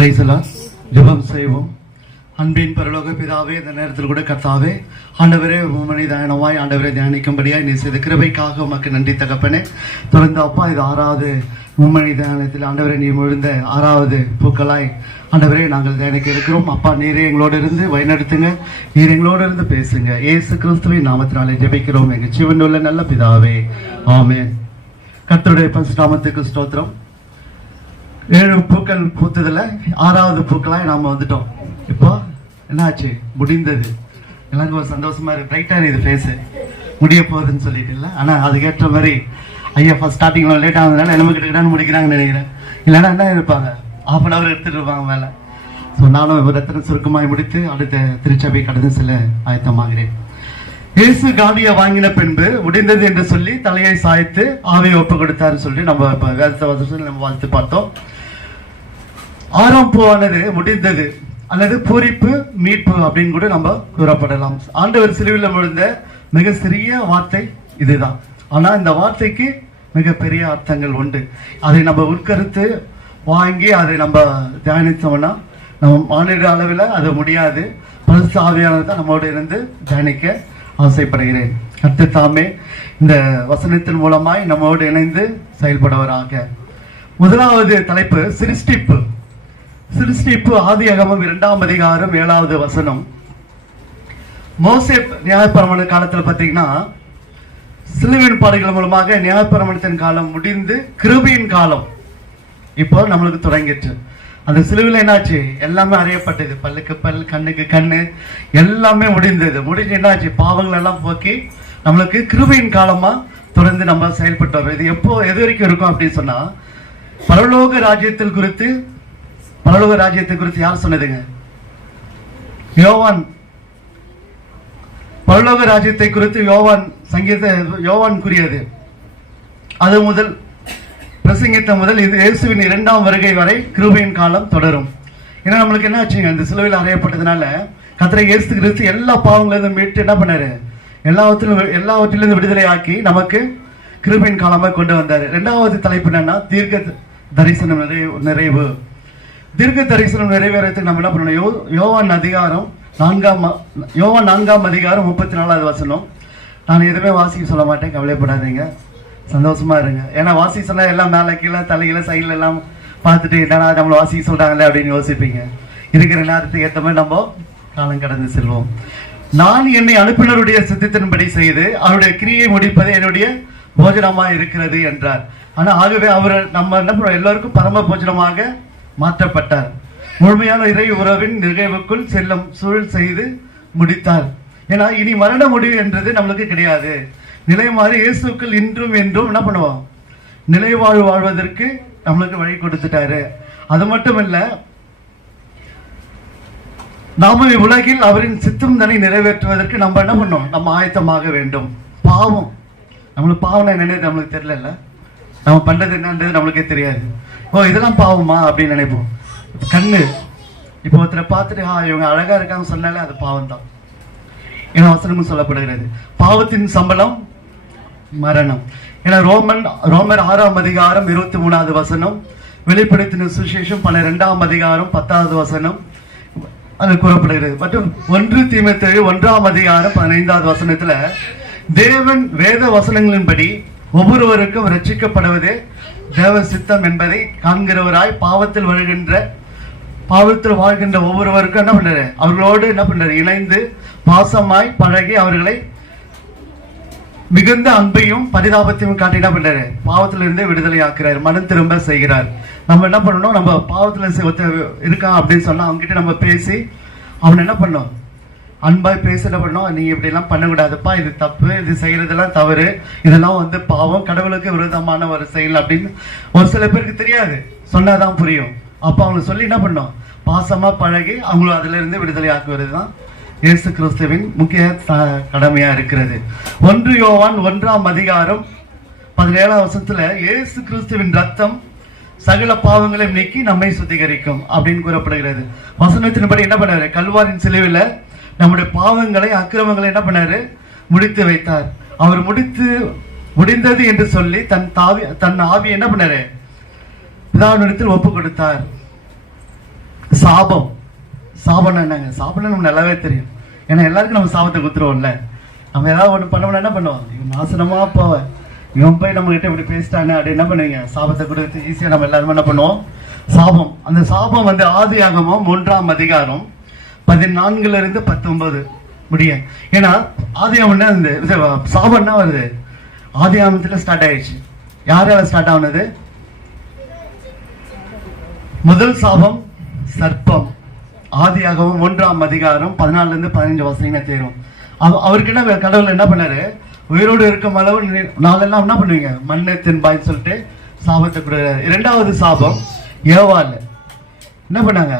ஜெபம் செய்வோம். அன்பின் பரலோக பிதாவே, இந்த நேரத்தில் கூட கர்த்தாவே, ஆண்டவரே உம்மை தியானமாய் ஆண்டவரை தியானிக்கும்படியாய் நீ செய்த கிருபைக்காக உமக்கு நன்றி தகப்பனே. தொடர்ந்து அப்பா, இது 6வது உம்மை தியானத்தில் ஆண்டவரை நீ முழுந்த 6வது பூக்களாய் ஆண்டவரே நாங்கள் தியானிக்க இருக்கிறோம். அப்பா, நீரே எங்களோடு இருந்து வழிநடத்துங்க, நீர் எங்களோடு இருந்து பேசுங்க. இயேசு கிறிஸ்துவின் நாமத்தினாலே ஜெபிக்கிறோம் எங்கள் ஜீவனுள்ள நல்ல பிதாவே, ஆமென். கர்த்தருடைய பரிசுத்த நாமத்துக்கு ஸ்தோத்திரம். 7 பூக்கள் பூத்ததுல 6வது பூக்களாய் நாம வந்துட்டோம். இப்போ என்னாச்சு? முடிந்தது. எல்லாருக்கும் ஒரு சந்தோஷமா இருக்கு. பிரைட்டா இது பேசு முடிய போகுதுன்னு சொல்லிட்டு இல்லை, ஆனா அதுக்கேற்ற மாதிரி ஐயா ஃபர்ஸ்ட் ஸ்டார்டிங்ல லேட் ஆகுதுனால நம்ம கிட்ட முடிக்கிறாங்கன்னு நினைக்கிறேன். இல்லைன்னா என்ன இருப்பாங்க, 1/2 hour எடுத்துட்டு இருப்பாங்க மேல. ஸோ நானும் ரத்தன சுருக்கமாய் முடித்து அடுத்த திருச்சபை கடந்து செல்ல ஆயத்தமாகிறேன். இயேசு காடியை வாங்கின பின்பு முடிந்தது என்று சொல்லி தலையை சாய்த்து ஆவியை ஒப்பு கொடுத்தாருன்னு சொல்லி நம்ம நம்ம வாழ்த்து பார்த்தோம். 6ஆம் பூவானது முடிந்தது அல்லது பூரிப்பு மீட்பு அப்படின்னு கூட நம்ம கூறப்படலாம். ஆண்டவர் சிலுவையில் முடிந்த மிக சிறிய வார்த்தை இதுதான். ஆனா இந்த வார்த்தைக்கு மிக பெரிய அர்த்தங்கள் உண்டு. அதை நம்ம உட்கருத்து வாங்கி அதை நம்ம தியானித்தோம்னா நம்ம மாநில அளவில் அது முடியாது. பரிசுத்த ஆவியானவர் தான் நம்மோடு இருந்து தியானிக்க ஆசைப்படுகிறேன். கர்த்தர் தாமே இந்த வசனத்தின் மூலமாய் நம்மோடு இணைந்து செயல்படுவராக. முதலாவது தலைப்பு சிருஷ்டிப்பு. சிருஷ்டிப்பு ஆதியாகமம் 2ஆம் அதிகாரம் 7வது வசனம். மோசே நியாயப்பிரமாண காலத்துல பாத்தீங்கன்னா சிலுவையின் பாடுகள் மூலமாக நியாயப்பிரமாணத்தின் காலம் முடிந்து கிருபையின் காலம் இப்போ நம்மளுக்கு தொடங்கிட்டு. அந்த சிலுவையில் என்னாச்சு? எல்லாமே அறியப்பட்டது. பல்லுக்கு பல், கண்ணுக்கு கண்ணு, எல்லாமே முடிந்தது. முடிஞ்சு என்னாச்சு? பாவங்கள் எல்லாம் போக்கி நம்மளுக்கு கிருபையின் காலமா தொடர்ந்து நம்ம செயல்பட்டு வரோம். இது எப்போ எது வரைக்கும் இருக்கும் அப்படின்னு சொன்னா, பரலோக ராஜ்யத்தில் குறித்து பரலோக ராஜ்யத்தை குறித்து யார் சொன்னதுங்க? யோவான். பரலோக ராஜ்யத்தை குறித்து யோவான் கூறியது. அது முதல் பிரசங்கித்த முதல் இது இயேசுவின் 2ஆம் வருகை வரை கிருபையின் காலம் தொடரும். ஏன்னா நம்மளுக்கு என்ன ஆச்சுங்க, இந்த சிலுவையில் அறையப்பட்டதுனால கர்த்தர் இயேசு கிறிஸ்து எல்லா பாவங்களிலிருந்து மீட்டு என்ன பண்ணாரு? எல்லாவற்றிலிருந்து விடுதலை ஆக்கி நமக்கு கிருபையின் காலமாக கொண்டு வந்தாரு. 2வது தலைப்பு என்னன்னா தீர்க்க தரிசனம் நிறைவு. தீர்க்க தரிசனம் நிறைவேறதுக்கு நம்ம என்ன பண்ணணும்? யோவான் 4ஆம் அதிகாரம் 34வது வசனம். நான் எதுவுமே வாசிக்க சொல்ல மாட்டேன், கவலைப்படாதீங்க, சந்தோஷமா இருங்க. ஏன்னா வாசிக்க சொன்னா எல்லாம் மேல கீழே தலையில சைட்ல எல்லாம் பார்த்துட்டு என்னன்னா நம்மளை வாசிக்க சொல்றாங்களே அப்படின்னு யோசிப்பீங்க. இருக்கிற நேரத்துக்கு ஏற்ற மாதிரி நம்ம காலம் கடந்து செல்வோம். நான் என்னை அனுப்பினருடைய சித்தத்தின்படி செய்து அவருடைய கிரியை முடிப்பது என்னுடைய போஜனமா இருக்கிறது என்றார். ஆனா ஆகவே அவர் நம்ம என்ன பண்ணுவோம்? எல்லாருக்கும் பரம போஜனமாக மாற்றப்பட்டார். முழுமையான இறை உறவின் நிறைவுக்குள் செல்லும் சூழல் செய்து முடித்தார். ஏன்னா இனி மரண முடிவு என்றது நம்மளுக்கு கிடையாது. நிலை மாறி இயேசுக்கள் இன்றும் என்றும் என்ன பண்ணுவோம்? நிலை வாழ்வதற்கு நம்மளுக்கு வழி கொடுத்துட்டாரு. அது மட்டும் இல்ல, நாம உலகில் அவரின் சித்தம் தன்னை நிறைவேற்றுவதற்கு நம்ம என்ன பண்ணோம்? நம்ம ஆயத்தமாக வேண்டும். பாவம் நம்மளுக்கு பாவம் என்னன்னு நம்மளுக்கு தெரியல. நம்ம பண்றது என்னன்றது நம்மளுக்கே தெரியாது. ஓ இதெல்லாம் பாவமா அப்படின்னு நினைப்போம். கண்ணு இப்போ ஒருத்தரை பார்த்துட்டு இவங்க அழகா இருக்காங்க சொன்னாலே அது பாவம் தான். ஏன்னா வசனமும் சொல்லப்படுகிறது, பாவத்தின் சம்பளம் மரணம். ஏன்னா ரோமர் 6ஆம் அதிகாரம் 23வது வசனம், வெளிப்படுத்தின சுவிசேஷம் 12ஆம் அதிகாரம் 10வது வசனம் அது கூறப்படுகிறது. மற்றும் 1 தீமோத்தேயு 1ஆம் அதிகாரம் 15வது வசனத்துல தேவன் வேத வசனங்களின்படி ஒவ்வொருவருக்கும் ரட்சிக்கப்படுவதே தேவ சித்தம் என்பதை காண்கிறவராய் பாவத்தில் வாழ்கின்ற ஒவ்வொருவருக்கும் என்ன பண்றாரு? அவர்களோடு என்ன பண்றாரு? இணைந்து பாசமாய் பழகி அவர்களை மிகுந்த அன்பையும் பரிதாபத்தையும் காட்டி என்ன பண்றாரு? பாவத்திலிருந்து விடுதலை ஆக்குறாரு, மனம் திரும்ப செய்கிறார். நம்ம என்ன பண்ணணும்? நம்ம பாவத்துல இருக்கான் அப்படின்னு சொன்னா அவங்க கிட்ட நம்ம பேசி அவன் என்ன பண்ணோம்? அன்பாய் பேச என்ன பண்ணோம்? நீங்க இப்படி எல்லாம் பண்ணக்கூடாதுப்பா, இது தப்பு, இது செய்யறதெல்லாம் தவறு, இதெல்லாம் பாவம், கடவுளுக்கு விரோதமான ஒரு செயல் அப்படின்னு ஒரு சில பேருக்கு தெரியாது, சொன்னாதான் புரியும். அப்ப அவங்க சொல்லி என்ன பண்ணோம்? பாசமா பழகி அவங்களும் அதுல இருந்து விடுதலை ஆக்குவது தான் இயேசு கிறிஸ்துவின் முக்கிய கடமையா இருக்கிறது. 1 யோவான் 1ஆம் அதிகாரம் 17ஆம் வசனத்துல இயேசு கிறிஸ்துவின் ரத்தம் சகல பாவங்களை நீக்கி நம்மை சுத்திகரிக்கும் அப்படின்னு கூறப்படுகிறது. வசனத்தின்படி என்ன பண்ணாரு? கல்வாரின் சிலுவையில நம்முடைய பாவங்களை அக்கிரமங்களை என்ன பண்ணாரு? முடித்து வைத்தார். அவர் முடிந்தது என்று சொல்லி தன் ஆவி என்ன பண்ணாரு? பிதாவினிடத்தில் ஒப்பு கொடுத்தார். சாபம். சாபம்னா என்னங்க? சாபம்னா நமக்கு நல்லாவே தெரியும். ஏன்னா எல்லாருக்கும் நம்ம சாபத்தை குத்துருவோம்ல. நம்ம ஏதாவது ஒன்று பண்ணோம்னா என்ன பண்ணுவோம்? இவன் நாசனமா போவேன், இவன் போய் நம்ம கிட்ட இப்படி பேசிட்டானே அப்படி என்ன பண்ணுவீங்க? சாபத்தை கொடுத்து ஈஸியா நம்ம எல்லாருமே என்ன பண்ணுவோம்? சாபம். அந்த சாபம் வந்து ஆதியாகமம் 1ஆம் அதிகாரம் 14 - 19 முடிய. ஏன்னா ஆதியாகம்னா இந்த சாபம்னா வருது ஆதியாகமத்துல ஸ்டார்ட் ஆயிடுச்சு. யாரால ஸ்டார்ட் ஆனது? முதல் சாபம் சர்ப்பம். ஆதியாகமம் 1ஆம் அதிகாரம் 14 - 15 வசனங்களை தேரும். அவருக்கு என்ன கடவுள் என்ன பண்ணாரு? உயிரோடு இருக்கும் அளவு நாளெல்லாம் என்ன பண்ணுவீங்க? மண்ணை தின்பாய்ன்னு சொல்லிட்டு சாபத்தை கொடுக்குறாரு. 2வது சாபம் ஏவாள் என்ன பண்ணாங்க?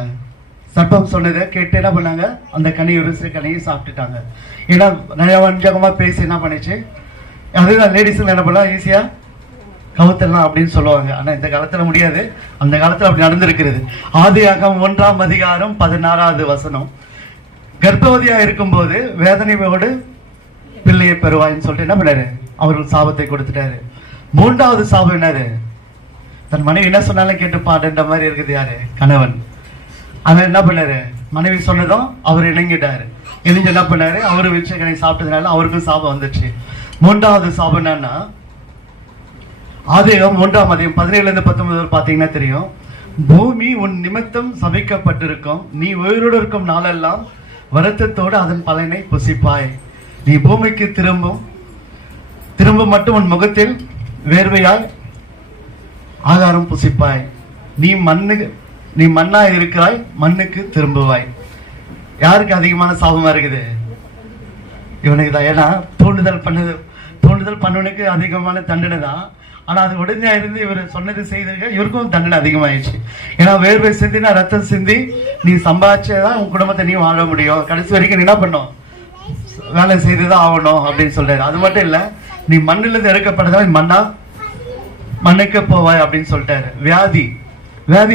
சர்ப்பம் சொன்னதை கேட்டு என்ன பண்ணாங்க? அந்த கனியை சாப்பிட்டுட்டாங்க. ஏன்னா நிறைய வஞ்சகமா பேசி என்ன பண்ணிச்சு? அதுதான் லேடிஸ் என்ன பண்ணலாம், ஈஸியா கவுத்தலாம் அப்படின்னு சொல்லுவாங்க. ஆனா இந்த காலத்துல முடியாது, அந்த காலத்துல அப்படி நடந்திருக்கிறது. ஆதியாகமம் 1ஆம் அதிகாரம் 16வது வசனம். கர்ப்பவதியா இருக்கும்போது வேதனையோடு பிள்ளையை பெறுவாயின்னு சொல்லிட்டு என்ன பண்ணாரு? அவர்கள் சாபத்தை கொடுத்துட்டாரு. 3வது சாபம் என்னது? தன் மனைவி என்ன சொன்னாலும் கேட்டு பாடுன்ற மாதிரி இருக்குது. யாரு? கணவன். அவன் என்ன பண்ணாரு? மனைவி சொன்னதும் அவர் இணங்கிட்டாரு. இணைஞ்சு என்ன பண்ணாரு? அவரு விச்சகனை சாப்பிட்டதுனால அவருக்கும் சாபம் வந்துச்சு. 3வது சாபம் என்னன்னா, ஆதியாகமம் 1ஆம் அதிகாரம் 17 - 19 பாத்தீங்கன்னா தெரியும். பூமி உன் நிமித்தம் சபிக்கப்பட்டிருக்கும், நீ உயிரோடு இருக்கும் நாளெல்லாம் வருத்தத்தோடு அதன் பலனை புசிப்பாய். நீ பூமிக்கு திரும்ப மட்டும் உன் முகத்தில் வேர்வையாய் ஆகாரம் புசிப்பாய். நீ மண்ணா இருக்கிறாய், மண்ணுக்கு திரும்புவாய். யாருக்கு அதிகமான சாபமா இருக்குது? இவனுக்கு தான். ஏன்னா தூண்டுதல் பண்ணவனுக்கு அதிகமான தண்டனை தான். ஆனா அது உடனே இருந்து இவர் சொன்னது செய்திருக்க இவருக்கும் தண்டனை அதிகமாயிடுச்சு. ஏன்னா வேர்வை சிந்தினா ரத்தம் சிந்தி நீ சம்பாதிச்சதான் உன் குடும்பத்தை நீ வாழ முடியும். கடைசி வரைக்கும் நீ என்ன பண்ணும்? வேலை செய்துதான் ஆகணும் அப்படின்னு சொல்றாரு. அது மட்டும் இல்ல, நீ மண்ணிலிருந்து எடுக்கப்பட்டதான் மண்ணுக்கு போவாய் அப்படின்னு சொல்லிட்டாரு. வியாதி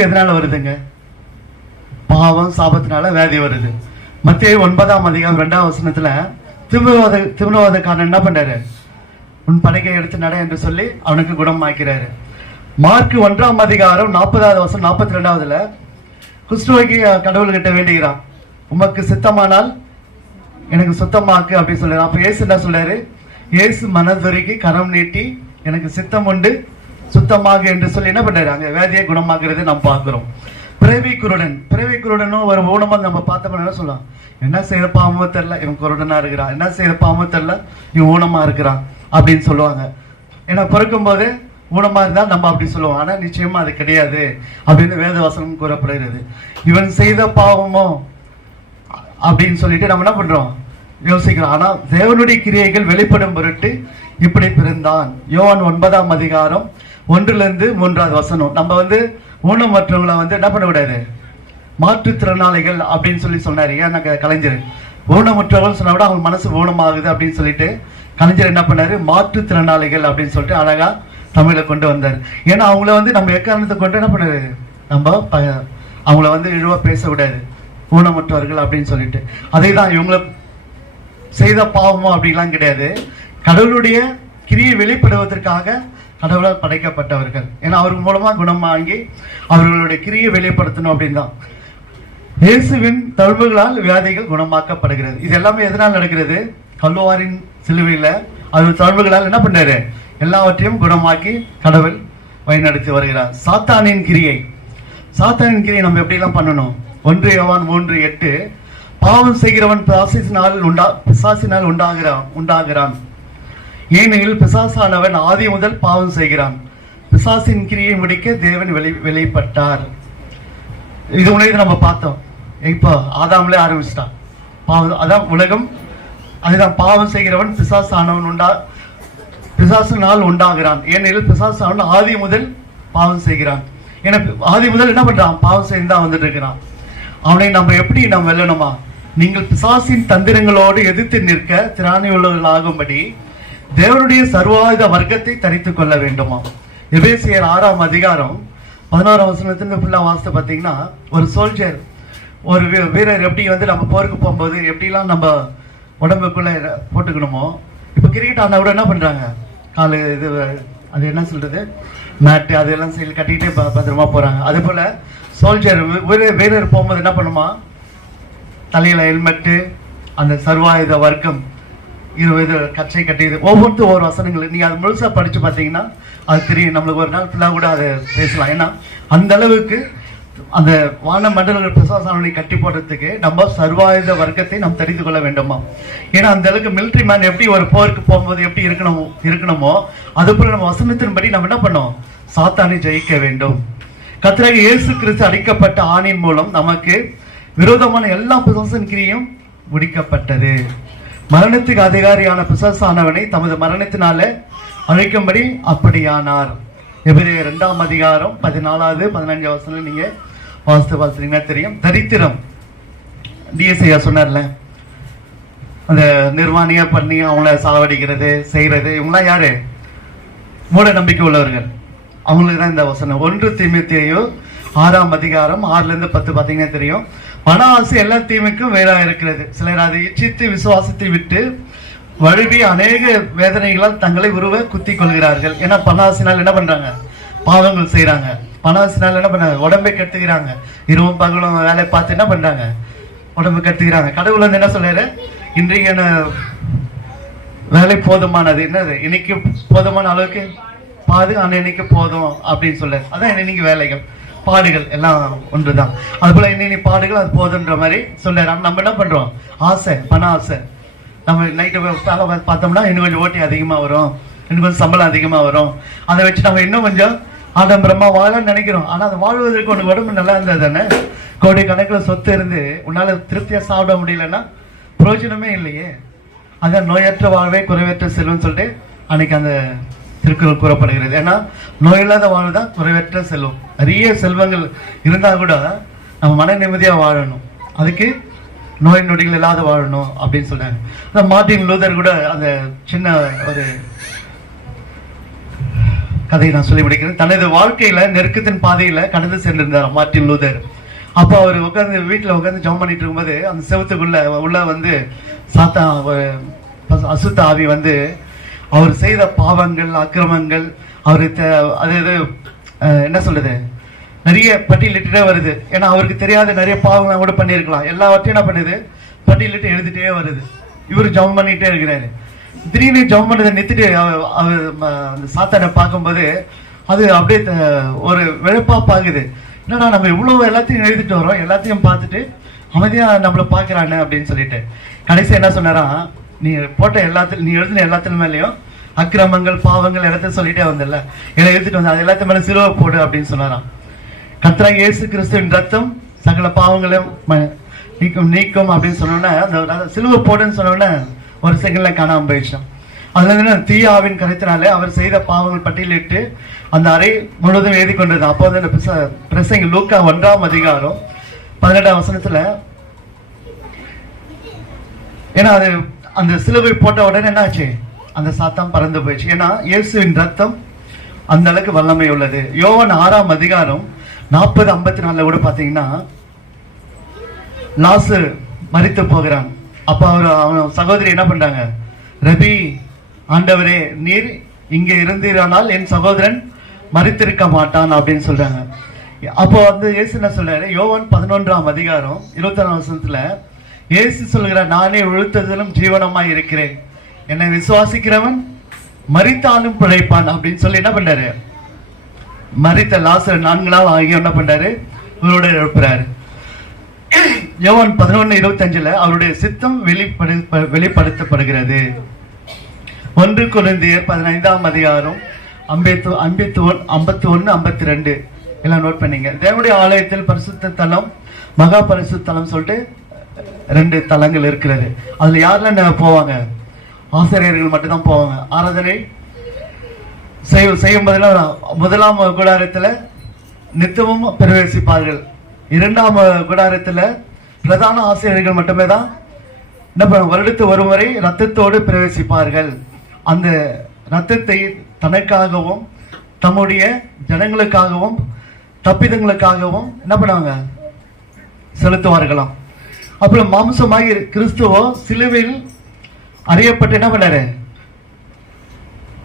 எதனால வருதுங்க? பாவம் சாபத்தினால வியாதி வருது. மத்தேயு 9ஆம் அதிகாரம் 2ஆம் வசனத்துல திமிரவாதக்காரன் என்ன பண்றாரு? உன் படைக்கை எடுத்து நட என்று சொல்லி அவனுக்கு குணமாக்கிறாரு. மார்க் 1ஆம் அதிகாரம் 40வது வசனம் 42வதுல குஷ்டரோகி கடவுள்கிட்ட வேண்டுகிறான், உமக்கு சித்தமானால் எனக்கு சுத்தமாக்கு அப்படின்னு சொல்றாரு. அப்ப இயேசு என்ன சொல்றாரு? இயேசு மனதுருகி கரம் நீட்டி எனக்கு சித்தம் உண்டு சுத்தமாக என்று சொல்லி என்ன பண்றாரு? அங்க வேதியை குணமாக்குறதை நம்ம பார்க்கிறோம். பிறவி குருடனும் ஒரு ஊனமா நம்ம பார்த்தோம்னா என்ன சொல்லலாம்? என்ன செய்யற பாவமோ தெரியல, இவன் குருடனா இருக்கிறான். என்ன செய்யற பாவமோ தெரியல, இவன் ஊனமா இருக்கிறான் அப்படின்னு சொல்லுவாங்க. ஏன்னா பிறக்கும் போது ஊனமா இருந்தா நம்ம அப்படி சொல்லுவோம். ஆனா நிச்சயமா அது கிடையாது அப்படின்னு வேத வசனம் கூறப்படுகிறது. இவன் செய்த பாவமோ அப்படின்னு சொல்லிட்டு நம்ம என்ன பண்றோம்? யோசிக்கிறோம். ஆனா தேவனுடைய கிரியைகள் வெளிப்படும் பொருட்டு இப்படி பிறந்தான். யோவான் 9ஆம் அதிகாரம் 1 - 3வது வசனம். நம்ம ஊனமற்றவங்களை என்ன பண்ணக்கூடாது? மாற்றுத்திறனாளிகள் அப்படின்னு சொல்லி சொன்னாரு. ஏன் கலைஞர் ஊனமுற்றவர்கள் சொன்னா கூட அவங்க மனசு ஊனமாகுது அப்படின்னு சொல்லிட்டு கலைஞர் என்ன பண்ணாரு? மாற்றுத்திறனாளிகள் அப்படின்னு சொல்லிட்டு அழகா தமிழை கொண்டு வந்தார். ஏன்னா அவங்கள நம்ம எக்காரணத்தை கொண்டு என்ன பண்ணாரு? நம்ம அவங்கள இழிவா பேசக்கூடாது, ஊனமுற்றவர்கள் அப்படின்னு சொல்லிட்டு. அதை தான் இவங்களை செய்த பாவமோ அப்படிலாம் கிடையாது. கடவுளுடைய கிரியை வெளிப்படுவதற்காக கடவுளால் படைக்கப்பட்டவர்கள். ஏன்னா அவர்கள் மூலமா குணம் வாங்கி அவர்களுடைய கிரியை வெளிப்படுத்தணும் அப்படின்னு தான். இயேசுவின் தழும்புகளால் வியாதிகள் குணமாக்கப்படுகிறது. இது எல்லாமே எதனால் நடக்கிறது? கல்வாரின் சிலுவையில அவர் தழும்புகளால் என்ன பண்ணாரு? எல்லாவற்றையும் குணமாக்கி கடவுள் வழிநடத்தி வருகிறார். சாத்தானின் கிரியை நம்ம எப்படி எல்லாம் பண்ணணும்? 1 யோவான் 3:8 பாவம் செய்கிறவன் பிசாசினால் உண்டாகிறான். ஏனெனில் பிசாசானவன் ஆதி முதல் பாவம் செய்கிறான். பிசாசின் கிரியை முடிக்க தேவன் வெளிப்பட்டார். இது உலகத்தை நம்ம பார்த்தோம். இப்போ ஆதாம்ல ஆரம்பிச்சிட்டான் பாவம். அதான் உலகம். அதுதான் பாவம் செய்கிறவன் பிசாசினால் உண்டாகிறான். ஏனெனில் பிசாசானவன் ஆதி முதல் பாவம் செய்கிறான். ஏன்னா ஆதி முதல் என்ன பண்றான்? பாவம் செய்து தான் வந்துட்டு இருக்கிறான். அவனை நம்ம எப்படி வெல்லணுமா? நீங்கள் பிசாசின் தந்திரங்களோடு எதிர்த்து நிற்க திராணி உள்ளவர்களாகும்படி தேவனுடைய சர்வாயுத வர்க்கத்தை தரித்துக் கொள்ள வேண்டுமா? எபேசியர் 6ஆம் அதிகாரம் 11ஆம் வசனத்துல ஃபுல்லா வாசித்து பார்த்தீங்கன்னா, ஒரு சோல்ஜர், ஒரு வீரர் எப்படி நம்ம போருக்கு போகும்போது எப்படிலாம் நம்ம உடம்புக்குள்ள போட்டுக்கணுமோ, இப்ப கிரிக்கெட் ஆனா கூட என்ன பண்றாங்க? காலு அது என்ன சொல்றது, மேட்டு அதெல்லாம் கட்டிக்கிட்டே பத்திரமா போறாங்க. அதே போல சோல்ஜர் வீரர் போகும்போது என்ன பண்ணுமா, தலையில ஹெல்மெட்டு, அந்த சர்வாயுத வர்க்கம், 20 கச்சை கட்டியது, ஒவ்வொருத்தரும் ஒவ்வொரு வசனங்கள். நீங்க அது முழுசா படிச்சு பார்த்தீங்கன்னா அது தெரியும். நம்மளுக்கு ஒரு நாள் ஃபுல்லாக கூட அதை பேசலாம். ஏன்னா அந்த அளவுக்கு அந்த வான மண்டலங்கள் பிரசாசனை கட்டி போடுறதுக்கு நம்ம சர்வாயுத வர்க்கத்தை நாம் தெரிந்து கொள்ள வேண்டுமா. ஏன்னா அந்த அளவுக்கு மிலிட்ரி மேன் எப்படி ஒரு போருக்கு போகும்போது எப்படி இருக்கணுமோ அதுபோல நம்ம வசனத்தின்படி நம்ம என்ன பண்ணோம், சாத்தானை ஜெயிக்க வேண்டும். கர்த்தராகிய இயேசு கிறிஸ்து அடிக்கப்பட்ட ஆணின் மூலம் நமக்கு விரோதமான எல்லா பிசாசின் கிரியும் முடிக்கப்பட்டது. மரணத்துக்கு அதிகாரியான பிசாசானவனை தமது மரணத்தினால அழைக்கும்படி அப்படியானார். எபிரேயர் 2ஆம் அதிகாரம் 14, 15 வசனம் நீங்க வாசித்தீங்கன்னா தெரியும். தரித்திரம், டிஎஸ்ஐயா சொன்னார்ல, அந்த நிர்வாணியா பண்ணி அவங்கள சாவடிக்கிறது செய்யறது, இவங்களாம் யாரு, மூட நம்பிக்கை உள்ளவர்கள். அவங்களுக்கு தான் இந்த வசனம். 1 தீமோத்தேயு 6ஆம் அதிகாரம் 6ல-10 பார்த்தீங்கன்னா தெரியும். பண ஆசை எல்லா தீமைக்கும் வேறா இருக்கிறது. சிலர் அதை இச்சித்து விசுவாசத்தை விட்டு வழுவி அநேக வேதனைகளால் தங்களை உருவ குத்தி கொள்கிறார்கள். ஏன்னா பண ஆசைனால் என்ன பண்றாங்க, பாவங்கள் செய்யறாங்க. பண ஆசைனால் என்ன பண்றாங்க, உடம்பை கட்டுகிறாங்க. இரவும் பகலும் வேலையை பார்த்து என்ன பண்றாங்க, உடம்பு கட்டுகிறாங்க. கடவுள் வந்து என்ன சொல்றாரு, இன்றைய வேலை போதுமானது, என்னது இன்னைக்கு போதுமான அளவுக்கு பாது, இன்னைக்கு போதும் அப்படின்னு சொல்றாரு. அதான் இன்னைக்கு வேலைகள் பாடுகள் எல்லாம் ஒன்றுதான். அது போல இன்னைக்கு பாடுகள் அது போதுன்ற மாதிரி சொல்றாரு. நம்ம என்ன பண்றோம், ஆசை, பண ஆசை. நம்ம நைட்டு பார்த்தோம்னா இன்னும் கொஞ்சம் ஓட்டி அதிகமா வரும், இன்னும் கொஞ்சம் சம்பளம் அதிகமா வரும். அதை வச்சு நம்ம இன்னும் கொஞ்சம் ஆடம்பரமா வாழன்னு நினைக்கிறோம். ஆனா அது வாழ்வதற்கு உனக்கு உடம்பு நல்லா இருந்தது தானே. கோடி கணக்கில் சொத்து இருந்து உன்னால திருப்தியா சாப்பிட முடியலன்னா பிரயோஜனமே இல்லையே. அதான் நோயற்ற வாழ்வே குறைவற்ற செல்வம் சொல்லிட்டு அன்னைக்கு அந்த திருக்குறள் கூறப்படுகிறது. ஏன்னா நோயில்லாத வாழ்வு தான் குறைவற்ற செல்வம். நிறைய செல்வங்கள் இருந்தா கூட நம்ம மன நிம்மதியா வாழணும், அதுக்கு நோய் நொடிகள் இல்லாத வாழணும் அப்படின்னு சொல்றாங்க. மார்ட்டின் லூதர் கூட அந்த சின்ன ஒரு கதையை நான் சொல்லி முடிக்கிறேன். தனது வாழ்க்கையில நெருக்கத்தின் பாதையில கடந்து சென்றிருந்தார் மார்ட்டின் லூதர். அப்போ அவர் உட்காந்து வீட்டுல உட்காந்து ஜெபம் பண்ணிட்டு இருக்கும்போது அந்த செவத்துக்குள்ள உள்ள வந்து சாத்தா அசுத்த ஆவி வந்து அவர் செய்த பாவங்கள், அக்கிரமங்கள், அவரு அது என்ன சொல்றது, நிறைய பட்டியலிட்டே வருது. ஏன்னா அவருக்கு தெரியாத நிறைய பாவங்கள் கூட பண்ணியிருக்கலாம். எல்லாவற்றையும் என்ன பண்ணுது, பட்டியலிட்டு எழுதிட்டே வருது. இவரு ஜெபம் பண்ணிட்டே இருக்கிறாரு. திடீர்னு ஜெபம் பண்ணதை நிறுத்திட்டு அவர் அந்த சாத்தானை பார்க்கும்போது அது அப்படியே ஒரு வெளுப்பாப்பாகுது. என்னடா நம்ம இவ்வளவு எல்லாத்தையும் எழுதிட்டு வரோம், எல்லாத்தையும் பார்த்துட்டு அமைதியா நம்மளை பார்க்கறானே அப்படின்னு சொல்லிட்டு கடைசி என்ன சொன்னாரா, நீ போட்ட எல்லாத்தையும், நீ எழுதின எல்லாத்தின் மேலேயும் அக்கிரமங்கள் பாவங்கள் எல்லாத்தையும் சொல்லிட்டே வந்தல, எல்லாம் எழுதிட்டு வந்த அது எல்லாத்தையும் மேலே சிலுவை போடு அப்படின்னு சொன்னாராம். கர்த்தராகிய இயேசு கிறிஸ்துவின் ரத்தம் சகல பாவங்களையும் நீக்கும் அப்படின்னு சொன்னோன்னே அந்த சிலுவை போடுன்னு சொன்னோன்னே ஒரு செகண்ட்ல காணாம போயிடுச்சான். அதுல இருந்து தீயாவின் கருத்தினாலே அவர் செய்த பாவங்கள் பட்டியலிட்டு அந்த அறை முழுவதும் எழுதி கொண்டிருந்தான். அப்போ வந்து பிரசங்க லூக்கா 1ஆம் அதிகாரம் 18ஆம் வசனத்துல, ஏன்னா அது அந்த சிலுவை போட்ட உடனே என்ன ஆச்சு, அந்த சாத்தான் பறந்து போயிடுச்சு. ஏன்னா இயேசுவின் ரத்தம் அந்த அளவுக்கு வல்லமை உள்ளது. யோவான் 6ஆம் அதிகாரம் 40-54 கூட பாத்தீங்கன்னா லாசரு மரித்து போகிறான். அப்ப அவன் சகோதரி என்ன பண்றாங்க, ரபி ஆண்டவரே நீர் இங்கே இருந்தீரானால் என் சகோதரன் மரித்திருக்க மாட்டான் அப்படின்னு சொல்றாங்க. அப்போ வந்து இயேசு என்ன சொல்றாரு, யோவான் 11ஆம் அதிகாரம் 24ஆம் வசனத்துல இயேசு சொல்கிறார், நானே உழுத்ததிலும் ஜீவனமாய் இருக்கிறேன், என்னை விசுவாசிக்கிறவன் மரித்தாலும் பிழைப்பான் அப்படின்னு சொல்லி என்ன பண்றாரு, மரித்த லாசர் 4 நாள் ஆகிய என்ன பண்றாரு, இவரோட எழுப்புறாரு. யோவான் 11:25 அவருடைய சித்தம் வெளிப்படுத்தப்படுகிறது. 1 கொரிந்தியர் 15ஆம் அதிகாரம் 51-52 எல்லாம் நோட் பண்ணீங்க. தேவனுடைய ஆலயத்தில் பரிசுத்த தலம், மகா பரிசுத்த தலம் சொல்லிட்டு 2 தலங்கள் இருக்கிறது. அதுல யாரெல்லாம் போவாங்க, ஆசிரியர்கள் மட்டும்தான் போவாங்க. ஆராதனை செய்யும் போதெல்லாம் 1ஆம் கூடாரத்துல நித்தமும் பிரவேசிப்பார்கள். 2ஆம் கூடாரத்துல பிரதான ஆசிரியர்கள் மட்டுமே தான் என்ன பண்ண, வருடத்து ஒரு முறை ரத்தத்தோடு பிரவேசிப்பார்கள். அந்த ரத்தத்தை தனக்காகவும் தம்முடைய ஜனங்களுக்காகவும் தப்பிதங்களுக்காகவும் என்ன பண்ணுவாங்க, செலுத்துவார்களாம். அப்புறம் மாம்சமாகி கிறிஸ்துவோ சிலுவையில் அறியப்பட்டு என்ன பண்ணாரு,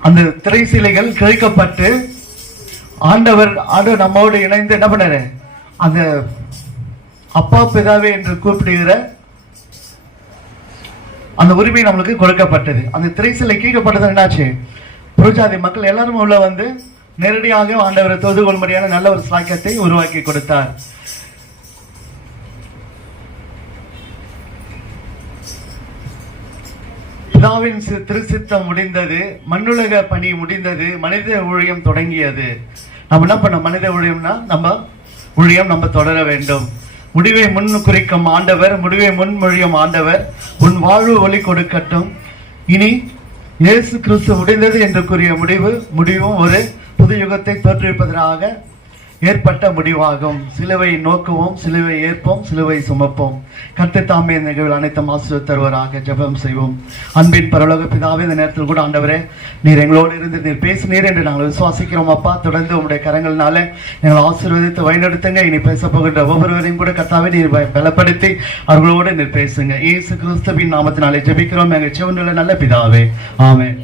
அந்த திரை சிலைகள் கிழிக்கப்பட்டு ஆண்டவர் நம்மோடு இணைந்து என்ன பண்ணாரு, அந்த அப்பா பிதாவே என்று கூப்பிடுகிற அந்த உரிமை நம்மளுக்கு கொடுக்கப்பட்டது. அந்த திரைசிலை கீழ்க்கப்பட்டது என்னாச்சு? புறஜாதி மக்கள் எல்லாரும் உள்ள வந்து நேரடியாக ஆண்டவரை தொழுது கொள்ளும்படியான நல்ல ஒரு சாக்கியத்தை உருவாக்கி கொடுத்தார். பிதாவின் திருச்சித்தம் முடிந்தது, மண்ணுலக பணி முடிந்தது, மனித ஊழியம் தொடங்கியது. நம்ம என்ன பண்ண? மனித ஊழியம்னா நம்ம ஊழியம் நம்ம தொடர வேண்டும். முடிவை முன் குறிக்கும் ஆண்டவர், முடிவை முன்மொழியும் ஆண்டவர் உன் வாழ்வு ஒளி கொடுக்கட்டும். இனி இயேசு கிறிஸ்து முடிந்தது என்று கூறிய முடிவும் ஒரு புது யுகத்தை தோற்றுவிப்பதற்காக ஏற்பட்ட முடிவாகும். சிலுவை நோக்குவோம், சிலுவை ஏற்போம், சிலுவை சுமப்போம். கர்த்தர் தாமே இந்த நிகழ்வில் அனைத்தும் ஆசீர்வாதம் தருவாராக. ஜெபம் செய்வோம். அன்பின் பரலோக பிதாவே, இந்த நேரத்தில் கூட ஆண்டவரே நீர் எங்களோடு இருந்து நீர் பேசினீர் என்று நாங்கள் விசுவாசிக்கிறோம். அப்பா, தொடர்ந்து உங்களுடைய கரங்கள்னால எங்களை ஆசீர்வதித்து வழிநடத்துங்க. இனி பேச போகின்ற ஒவ்வொருவரையும் கூட கர்த்தாவே நீர் பலப்படுத்தி அவர்களோடு நீர் பேசுங்க. இயேசு கிறிஸ்துவின் நாமத்தினாலே ஜெபிக்கிறோம் எங்கள் சிவனுள்ள நல்ல பிதாவே, ஆமென்.